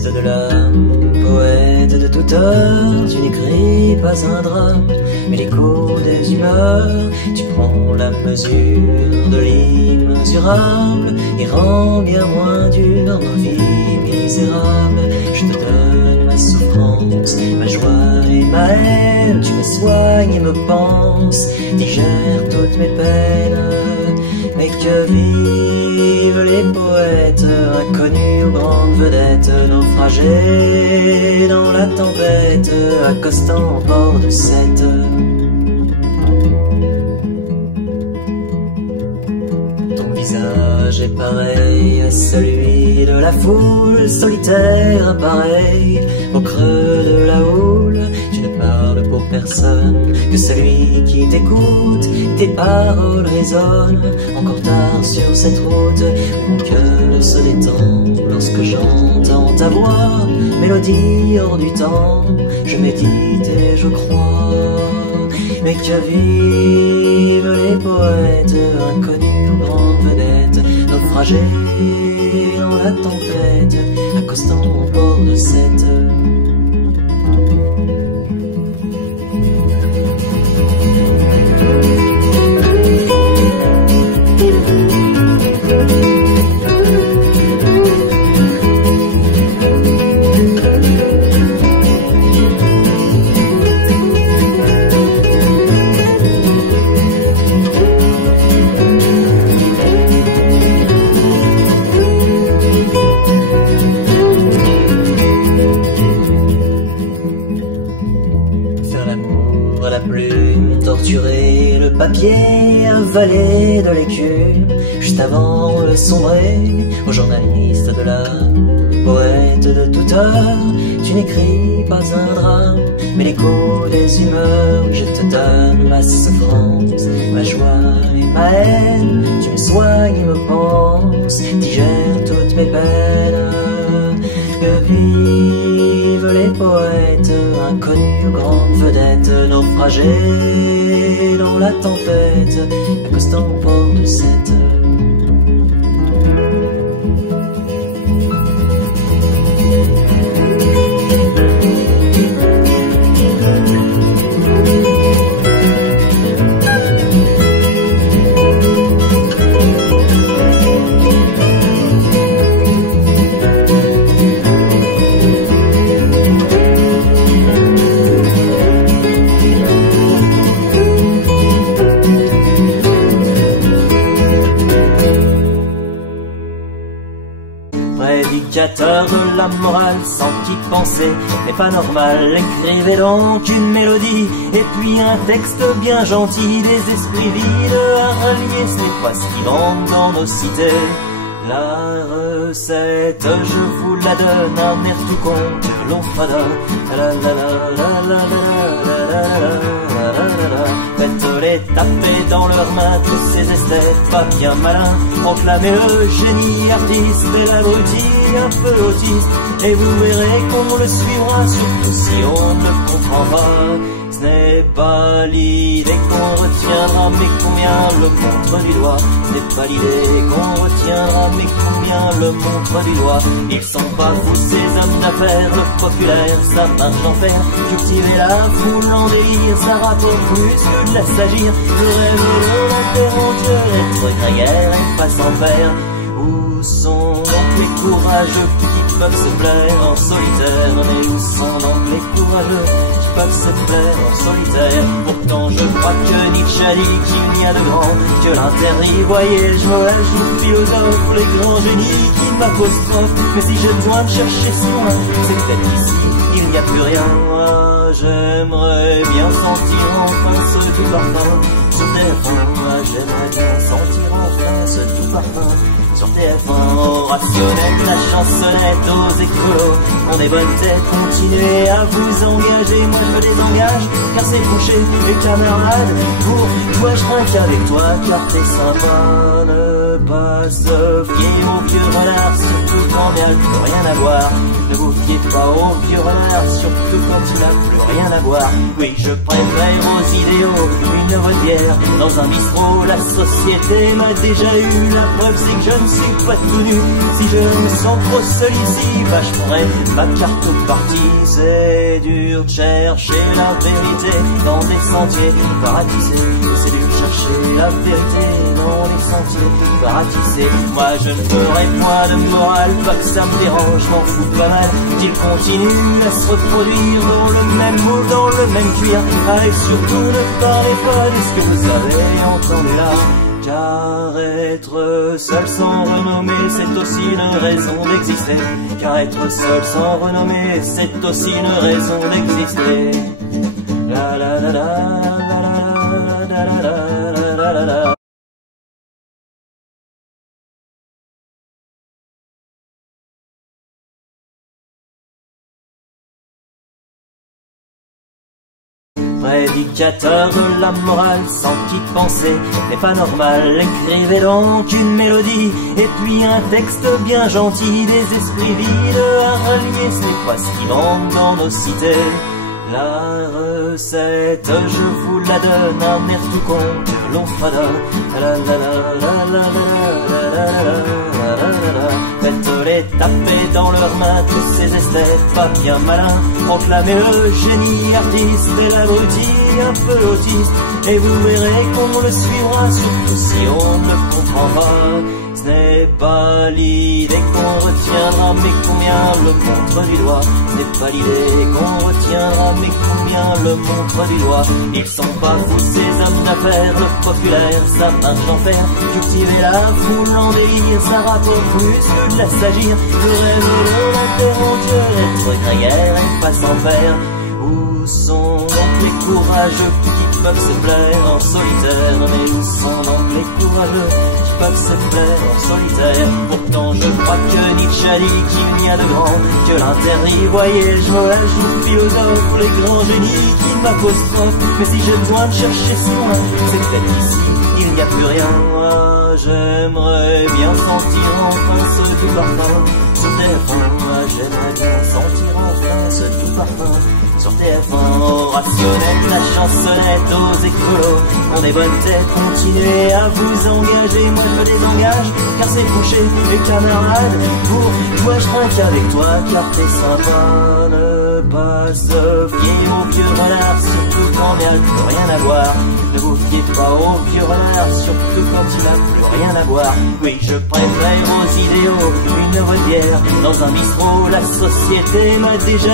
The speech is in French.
journaliste de l'âme, poète de toute heure, tu n'écris pas un drame, mais l'écho des humeurs, tu prends la mesure de l'immesurable et rends bien moins dure nos vies misérables. Je te donne ma souffrance, ma joie et ma haine, tu me soignes et me penses, digère toutes mes peines. Mais que vivent les poètes, inconnus aux grandes vedettes, naufragés dans la tempête, accostant au port de Sète. Ton visage est pareil à celui de la foule, solitaire, pareil au creux de la houle. Tu ne parles pour personne que celui qui t'écoute, tes paroles résonnent encore tard sur cette route. Mon cœur se détend lorsque j'entends ta voix, mélodie hors du temps, je médite et je crois. Mais que vivent les poètes, inconnus aux grandes vedettes, naufragés dans la tempête, accostant au port de Sète. Torturer le papier, avaler de l'écume, juste avant de sombrer, au journaliste de l'âme, poète de toute heure, tu n'écris pas un drame, mais l'écho des humeurs, je te donne ma souffrance, ma joie et ma haine, tu me soignes et me penses, digère toutes mes peines. Que vivent les poètes, inconnus aux grandes vedettes, naufragés dans la tempête, accostant au port de Sète. Prédicateur de la morale sans qui penser n'est pas normal, écrivez donc une mélodie et puis un texte bien gentil. Des esprits vides à relier, ce n'est pas ce qui manque dans nos cités. La recette, je vous la donne, un air tout con que l'on fredonne. Faites-les taper dans leurs mains tous ces esthètes pas bien malins, proclamez le génie artiste et l'abruti un peu autiste, et vous verrez qu'on le suivra, surtout si on ne comprend pas. Ce n'est pas l'idée qu'on retiendra, mais combien le montre du doigt. Ce n'est pas l'idée qu'on retiendra, mais combien le montre du doigt. Ils sont pas fous ces hommes d'affaires, le populaire, ça marche d'enfer. Cultiver la foule en délire, ça rapporte plus que de la s'agir. Le rêve de l'interrompteur, être grégaire et pas sans faire. Où sont donc les courageux qui peuvent se plaire en solitaire? Mais où sont donc les courageux qui peuvent se plaire en solitaire? Pourtant je crois que Nietzsche a dit qu'il n'y a de grand que l'interdit. Voyez, je me la joue philosophe, les grands génies qui m'apostrophent. Mais si j'ai besoin de chercher si loin, c'est peut-être ici, il n'y a plus rien. Moi j'aimerais bien sentir enfin ce doux parfum sur TF1. Moi j'aimerais bien sentir enfin ce doux parfum sur TF1. Rationnel, la chansonnette aux écolos, on est bonne tête, continuez à vous engager. Moi je me désengage, car c'est bouché, les camarades. Pour toi je trinque avec toi, car t'es sympa. Ne pas se fier au vieux renard, surtout quand il n'y a plus rien à voir. Ne vous fiez pas au vieux renard, surtout quand il n'a plus rien à boire. Oui, je préfère aux idéaux une rodière dans un bistrot. La société m'a déjà eu, la preuve c'est que je ne suis pas tout nu. Si je me sens trop seul ici, bah je prendrai ma carte au parti. C'est dur de chercher la vérité dans des sentiers baratisés. C'est dur de chercher la vérité dans les sentiers baratisés. Moi je ne ferai point de morale, pas que ça me dérange, m'en fous pas mal qu'il continue à se reproduire dans le même moule, dans le même cuir. Ah, et surtout ne parlez pas de ce que vous avez entendu là, car être seul sans renommée, c'est aussi une raison d'exister. Car être seul sans renommée, c'est aussi une raison d'exister. La la la la la la la la la la la. Prédicateur de la morale, sans qui penser n'est pas normal. Écrivez donc une mélodie et puis un texte bien gentil. Des esprits vides à rallier, ce n'est pas ce qui manque dans nos cités. La recette, je vous la donne, un air tout con que l'on fredonne. La la la la la la la la. Faites-les taper dans leurs mains, tous ces esthètes pas bien malins. Proclamez le génie artiste et l'abruti un peu autiste, et vous verrez qu'on le suivra, surtout si on ne comprend pas. Ce n'est pas l'idée qu'on retiendra, mais combien le montre du doigt. Ce n'est pas l'idée qu'on retiendra, mais combien le montre du doigt. Ils sont pas fous ces hommes d'affaires, le populaire, ça marche en fer. Cultiver la foule en délire, ça rapporte plus que de la s'agir. Le rêve de l'interrompteur, être grégaire et pas s'en faire. Où sont donc les courageux qui peuvent se plaire en solitaire? Mais où sont donc les courageux qui peuvent se plaire en solitaire? Pourtant je crois que Nietzsche a dit qu'il n'y a de grand que l'interdit. Voyez, je me la joue philosophe, les grands génies qui m'apostrophent. Mais si j'ai besoin de chercher si loin, c'est peut-être ici, il n'y a plus rien. Moi j'aimerais bien sentir enfin ce doux parfum sur TF1. Moi j'aimerais bien sentir enfin ce doux parfum sur TF1. Rationnel, la chansonnette aux écolos, on est bonne tête, continuez à vous engager. Moi je me désengage, car c'est couché, mes camarades. Pour moi je trinque avec toi, car t'es sympa. Ne pas se fier au vieux renard, surtout quand il n'y a plus rien à boire. Ne vous fiez pas au vieux renard, surtout quand il n'a plus rien à boire. Oui, je préfère aux idéaux une rodière dans un bistrot. La société m'a déjà eu.